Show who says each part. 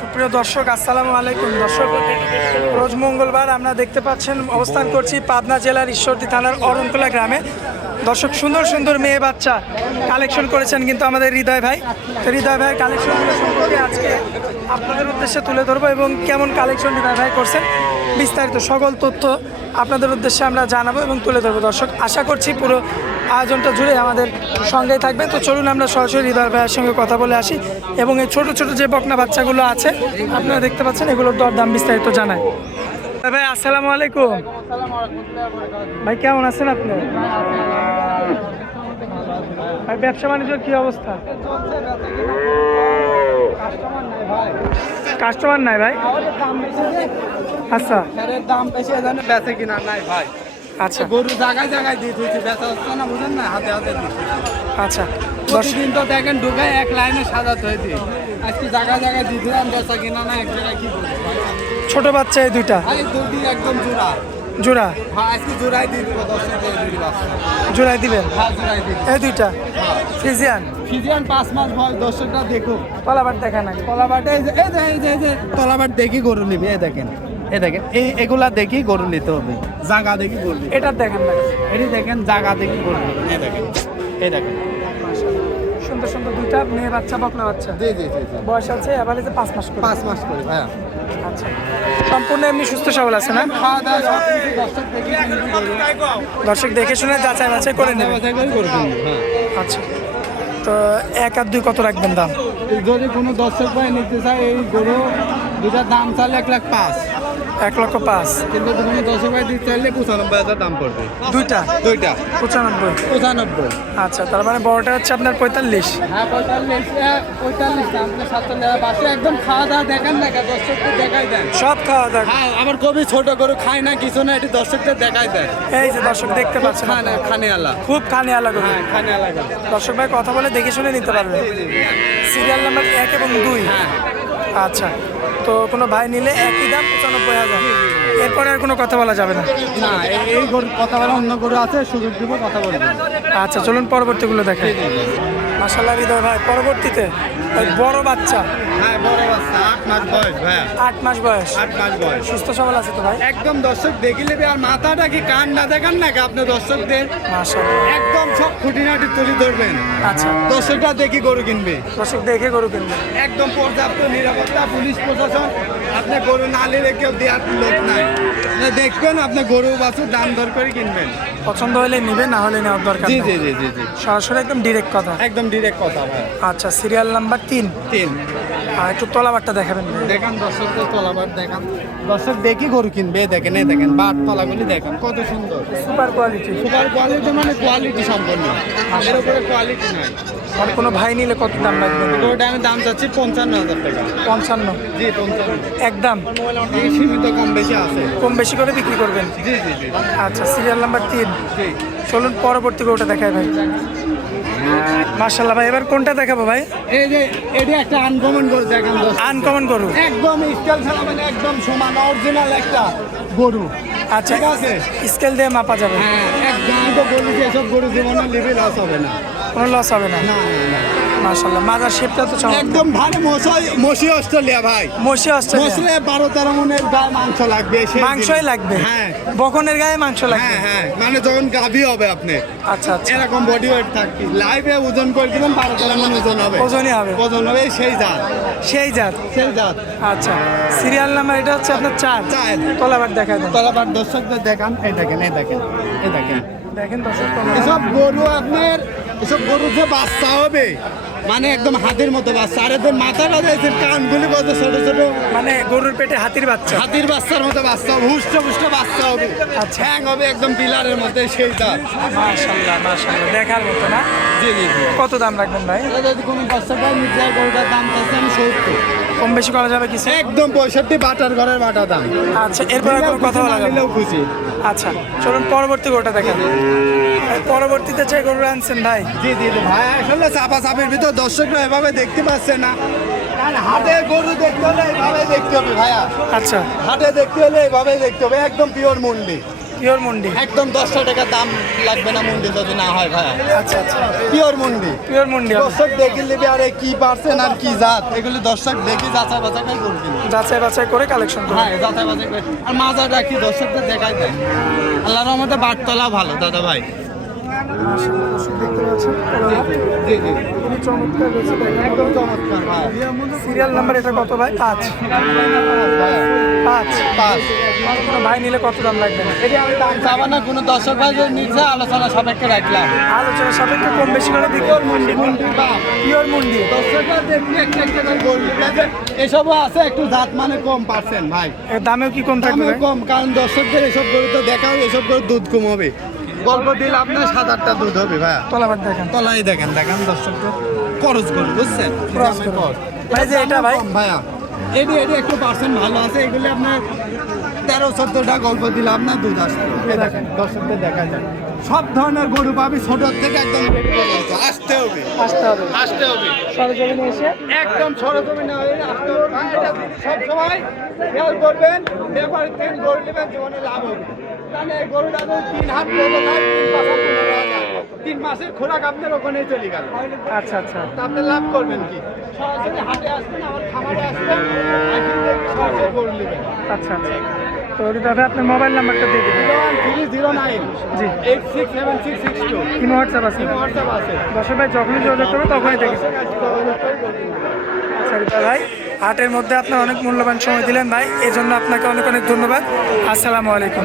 Speaker 1: সুপ্রিয় দর্শক, আসসালামু আলাইকুম। দর্শক, রোজ মঙ্গলবার আমরা দেখতে পাচ্ছেন, অবস্থান করছি পাবনা জেলার ঈশ্বরদী থানার অরণতলা গ্রামে। দর্শক, সুন্দর সুন্দর মেয়ে বাচ্চা কালেকশন করেছেন কিন্তু আমাদের হৃদয় ভাই। হৃদয় ভাইয়ের কালেকশনগুলো সম্পর্কে আজকে আপনাদের উদ্দেশ্যে তুলে ধরবো এবং কেমন কালেকশন হৃদয় ভাই করছেন, বিস্তারিত সকল তথ্য আপনাদের উদ্দেশ্যে আমরা জানাব এবং তুলে ধরবো। দর্শক, আশা করছি পুরো আয়োজনটা জুড়ে আমাদের সঙ্গেই থাকবে তো চলুন আমরা সরাসরি হৃদয় ভাইয়ের সঙ্গে কথা বলে আসি এবং এই ছোট ছোট যে বকনা বাচ্চাগুলো আছে, আপনারা দেখতে পাচ্ছেন, এগুলোর দর দাম বিস্তারিত জানাই। ভাই আসসালামু আলাইকুম। ভাই, কেমন আছেন আপনি? ভাই, ব্যবসা বাণিজ্যের কি অবস্থা? কাস্টমার নাই ভাই? আচ্ছা।
Speaker 2: দাম বেশি বেচে কিনা নাই ভাই
Speaker 1: আচ্ছা।
Speaker 2: গরু জায়গায় জায়গায় দিয়ে দিয়েছি বেচা হচ্ছে না বুঝেন না হাতে হাতে দিচ্ছি
Speaker 1: আচ্ছা
Speaker 2: প্রতিদিন তো দেখেন ঢুকায় এক লাইনে সাজাতে হয়ে দিই আজকে জায়গায় দিয়ে দিলাম বেচা কিনা না এক জায়গায় কি বলব?
Speaker 1: ছোট বাচ্চা এই দুইটা?
Speaker 2: ভাই দুটি একদম জোড়া।
Speaker 1: জোড়া?
Speaker 2: হ্যাঁ আজকে জোড়াই দিয়ে দিব
Speaker 1: জোড়াই দিবেন?
Speaker 2: হ্যাঁ
Speaker 1: এই দুইটা? ফ্রিজিয়ান
Speaker 2: ফিজিয়ান? পাঁচ মাস ভয় দর্শকটা দেখো।
Speaker 1: কলাবার দেখা নাকি
Speaker 2: তলাবাটে এই যে এই যে- এই যে দেখি গরু নিবি এই দেখেন এই দেখেন এই এগুলা দেখি গরু নিতে হবে। জাগা দেখি গরু
Speaker 1: এটার দেখেন না।
Speaker 2: এটি দেখেন জাগা দেখি গরু নিবেন এই দেখেন এই দেখেন।
Speaker 1: সুন্দর সুন্দর দুইটা মেয়ে বাচ্চা বকনা বাচ্চা।
Speaker 2: জি জি জি
Speaker 1: বয়স আছে এভারেজে পাঁচ মাস করে।
Speaker 2: পাঁচ মাস করে ভাইয়া।
Speaker 1: আচ্ছা। সম্পূর্ণ এমনি সুস্থ সবল আছে না?
Speaker 2: দর্শক দেখি
Speaker 1: শুনে যাচাই বাছাই করে নেবে।
Speaker 2: হ্যাঁ।
Speaker 1: আচ্ছা। তো এক আর দুই কত রাখবেন দাম?
Speaker 2: যদি কোনো দর্শক ভাই নিতে চায় এই গরু দুটার দাম চাইলে এক লাখ পাঁচ।
Speaker 1: এক লক্ষ পাঁচ।
Speaker 2: কিন্তু কোনো দর্শক দিতে চাইলে পঁচানব্বই হাজার দাম পড়বে।
Speaker 1: দুইটা?
Speaker 2: দুইটা।
Speaker 1: পঁচানব্বই।
Speaker 2: পঁচানব্বই।
Speaker 1: আচ্ছা তার মানে বড়টা হচ্ছে আপনার পঁয়তাল্লিশ।
Speaker 2: হ্যাঁ পঁয়তাল্লিশ হ্যাঁ, পঁয়তাল্লিশ দাম সাতচল্লিশ একদম খাওয়া দাওয়া দেখান কেন দর্শকদের দেখাই দেন।
Speaker 1: সব খাওয়া দাওয়া।
Speaker 2: হ্যাঁ আমার কবি ছোট গরু খায় না কিছু না এটি দর্শকদের দেখাই দেয়।
Speaker 1: এই যে দর্শক দেখতে পাচ্ছেন
Speaker 2: খানে খানে আলা
Speaker 1: খুব খানি আলাদা
Speaker 2: হ্যাঁ খানে আলা।
Speaker 1: দর্শক ভাই কথা বলে দেখে শুনে নিতে পারবে। সিরিয়াল নাম্বার এক এবং দুই।
Speaker 2: হ্যাঁ।
Speaker 1: আচ্ছা তো কোনো ভাই নিলে একই দাম পঁচানব্বই হাজার। এরপরে আর কোনো কথা বলা যাবে না?
Speaker 2: না এই- গরু কথা বলা অন্য গরু আছে সুযোগ দিব কথা বলব।
Speaker 1: আচ্ছা চলুন পরবর্তীগুলো দেখাই। মাসাল্লাহ হৃদয় ভাই পরবর্তীতে ওই বড় বাচ্চা।
Speaker 2: হ্যাঁ বড় বাচ্চা আট মাস বয়স
Speaker 1: আট মাস বয়স।
Speaker 2: আট মাস বয়স।
Speaker 1: সুস্থ সবল আছে তো ভাই?
Speaker 2: একদম দর্শক দেখিলে আর মাথাটা কি কান না দেখান না আপনি দর্শকদের? একদম সব খুঁটিনাটি তুলে ধরবেন।
Speaker 1: আচ্ছা।
Speaker 2: দেখি গরু কিনবে।
Speaker 1: দর্শক দেখে গরু কিনবে।
Speaker 2: একদম পর্যাপ্ত নিরাপত্তা পুলিশ প্রশাসন। আপনি গরু না নিলে কেউ দেওয়ার লোক নাই। দেখবেন আপনি গরু বাছুর দাম দর করে কিনবেন।
Speaker 1: পছন্দ হলে নিবে না হলে নেওয়ার দরকার
Speaker 2: জি জি জি জি জি।
Speaker 1: সরাসরি একদম ডিরেক্ট কথা।
Speaker 2: একদম ডিরেক্ট কথা ভাই।
Speaker 1: আচ্ছা সিরিয়াল নাম্বার তিন।
Speaker 2: তিন।
Speaker 1: আর একটু তলাবারটা দেখাবেন
Speaker 2: দেখান দর্শকদের তলাবার দেখান। দর্শক দেখি গরু কিনবে দেখেন এই দেখেন বার তলাগুলি দেখেন কত সুন্দর।
Speaker 1: সুপার কোয়ালিটি
Speaker 2: সুপার কোয়ালিটি মানে কোয়ালিটি সম্পন্ন। এর উপরে কোয়ালিটি নাই।
Speaker 1: আর কোনো ভাই নিলে কত দাম লাগবে?
Speaker 2: গরুটা আমি দাম চাচ্ছি পঞ্চান্ন হাজার টাকা।
Speaker 1: পঞ্চান্ন।
Speaker 2: জি পঞ্চান্ন।
Speaker 1: একদম
Speaker 2: সীমিত কম বেশি আছে।
Speaker 1: কম বেশি করে বিক্রি করবেন?
Speaker 2: জি জি জি।
Speaker 1: আচ্ছা সিরিয়াল নাম্বার তিন। চলুন পরবর্তী গরুটা দেখাই ভাই। মার্শাল্লাহ ভাই এবার কোনটা দেখাবো ভাই?
Speaker 2: এই যে এটা একটা আনকমন গরু দেখান
Speaker 1: আনকমন গরু।
Speaker 2: একদম স্কেল ছাড়া মানে একদম সমান অরিজিনাল একটা গরু।
Speaker 1: আচ্ছা
Speaker 2: ঠিক আছে?
Speaker 1: স্কেল দিয়ে মাপা যাবে।
Speaker 2: হ্যাঁ একদম তো বলি যে এসব গরু জীবনে লেভেল লস হবে না।
Speaker 1: কোনো লস হবে না
Speaker 2: না না, না।
Speaker 1: মার্শাল্লাহ মাজার শেপটা তো চমৎকার।
Speaker 2: একদম ভারী মশাই মশি অস্ট্রেলিয়া ভাই।
Speaker 1: মসি অস্ট্রেলিয়া।
Speaker 2: মশলে বারো তেরো মনের গায়ে মাংস লাগবে সেই
Speaker 1: মাংসই লাগবে?
Speaker 2: হ্যাঁ।
Speaker 1: বকনের গায়ে মাংস লাগবে?
Speaker 2: হ্যাঁ হ্যাঁ। মানে যখন গাভী হবে আপনি।
Speaker 1: আচ্ছা আচ্ছা।
Speaker 2: এরকম বডি ওয়েট থাকবে। লাইভে ওজন করে দিবেন বারো তেরো মন ওজন হবে।
Speaker 1: ওজনই হবে।
Speaker 2: ওজন হবে সেই জাত।
Speaker 1: সেই জাত?
Speaker 2: সেই জাত।
Speaker 1: আচ্ছা। সিরিয়াল নাম্বার এটা হচ্ছে আপনার চার।
Speaker 2: চার।
Speaker 1: তলাবার দেখাই দেন।
Speaker 2: তলাবার দর্শকদের দেখান। এই দেখেন এই দেখেন এই দেখেন।
Speaker 1: দেখেন দর্শক
Speaker 2: এসব গরু আপনার এসব গরু যে বাচ্চা হবে মানে একদম হাতির মতো বাচ্চা আর এদের মাথাটা দিয়েছে কানগুলি বলতে ছোট ছোট।
Speaker 1: মানে গরুর পেটে হাতির বাচ্চা।
Speaker 2: হাতির বাচ্চার মতো বাচ্চা হবে হুষ্ট পুষ্ট বাচ্চা হবে।
Speaker 1: আচ্ছা।
Speaker 2: ঠ্যাং হবে একদম পিলারের মধ্যে সেইটা। দাম
Speaker 1: মাশাল্লাহ মাশাল্লাহ দেখার মতো না?
Speaker 2: জি জি জি।
Speaker 1: কত দাম রাখবেন ভাই?
Speaker 2: যদি কোনো বাচ্চা পায় নিচে গরুটার দাম চাচ্ছে আমি সত্তর।
Speaker 1: কম বেশি করা যাবে কিছু?
Speaker 2: একদম পঁয়ষট্টি বাটার ঘরের বাটা দাম।
Speaker 1: আচ্ছা এরপর কোনো কথা বলা যাবে
Speaker 2: খুশি।
Speaker 1: আচ্ছা চলুন পরবর্তী গরুটা দেখেন। পরবর্তীতে যে গরু আনছেন ভাই?
Speaker 2: জি জি ভাই আসলে চাপা চাপের ভিতর দর্শকরা এভাবে দেখতে পাচ্ছে না। হাটে গরু দেখতে হলে এইভাবে দেখতে হবে ভাইয়া।
Speaker 1: আচ্ছা।
Speaker 2: হাটে দেখতে হলে এইভাবে দেখতে হবে একদম পিওর মুন্ডি।
Speaker 1: পিওর মুন্ডি?
Speaker 2: একদম দশটা টাকা দাম লাগবে না মুন্ডি যদি না হয় ভাই
Speaker 1: আচ্ছা আচ্ছা।
Speaker 2: পিওর মন্ডি।
Speaker 1: পিওর মুন্ডি।
Speaker 2: দর্শক দেখে নেবে আরে কি পারছেন আর কি জাত? এগুলি দর্শক দেখি যাচাই বাছাই করবেন
Speaker 1: যাচাই বাছাই করে কালেকশন করে
Speaker 2: হ্যাঁ যাচাই বাছাই করে। আর মাজার রাখি দর্শকদের দেখাই দেয়? আল্লাহর রহমতে বাটতলা ভালো দাদা ভাই।
Speaker 1: খুবই চমৎকার রয়েছে
Speaker 2: একদম চমৎকার
Speaker 1: সিরিয়াল নাম্বার এটা কত ভাই? পাঁচ। পাঁচ।
Speaker 2: পাঁচ।
Speaker 1: ভাই নিলে কত দাম লাগবে? না
Speaker 2: চাবা কোনো দর্শক ভাই নিচে আলোচনা সাপেক্ষে রাখলাম।
Speaker 1: আলোচনা সাপেক্ষে কম বেশি করে দিকে
Speaker 2: পিওর মন্ডি
Speaker 1: পিওর মুন্ডি।
Speaker 2: দর্শকরা দেখবি একটা একটা করে বলবি এসবও আছে একটু জাত মানে কম পার্সেন্ট ভাই।
Speaker 1: এর দামেও কি কম থাকবে
Speaker 2: কম কারণ দর্শকদের এসব গরু তো দেখাও এসব গরু দুধ কম হবে। গল্প দিলে আপনার সাত আটটা দুধ হবে ভাইয়া।
Speaker 1: তলাবার দেখেন।
Speaker 2: তলাই দেখেন দেখেন দর্শকদের খরচ গরু বুঝছেন?
Speaker 1: খরচ। ভাই যে এটা ভাই?
Speaker 2: ভাইয়া। এটি এটি একটু পার্সেন্ট ভালো আছে এগুলি আপনার তেরো চোদ্দটা গল্প দিলে আপনার দুধ আসবে। দেখেন দর্শকদের দেখা যায়। সব ধরনের গরু পাবি ছোট থেকে একদম আসতে হবে।
Speaker 1: আসতে হবে।
Speaker 2: আসতে হবে।
Speaker 1: সরজমিনে এসে
Speaker 2: একদম সরজমি না হয়ে আসতে হবে। সব সময় খেয়াল করবেন গরু নেবেন জীবনে লাভ হবে। গরুটা যদি তিন হাত মাসের খোরাক আপনার ওখানেই চলে গেল।
Speaker 1: আচ্ছা আচ্ছা।
Speaker 2: আপনি লাভ করবেন কি? সরাসরি হাটে আসবেন আমার খামারে আসবেন আসি সরাসরি গরু নেবেন।
Speaker 1: আচ্ছা আচ্ছা। তো ওইভাবে আপনার মোবাইল নাম্বারটা দিয়ে দেবেন
Speaker 2: জিরো থ্রি জিরো নাইন
Speaker 1: জি।
Speaker 2: Eight six seven six six two.
Speaker 1: Imo WhatsApp আছে?
Speaker 2: হোয়াটসঅ্যাপ আছে।
Speaker 1: দর্শক ভাই যখনই যোগাযোগ করবে তখনই দেখে সরিতা ভাই। হাটের মধ্যে আপনার অনেক মূল্যবান সময় দিলেন ভাই, এজন্য আপনাকে অনেক অনেক ধন্যবাদ। আসসালামু আলাইকুম।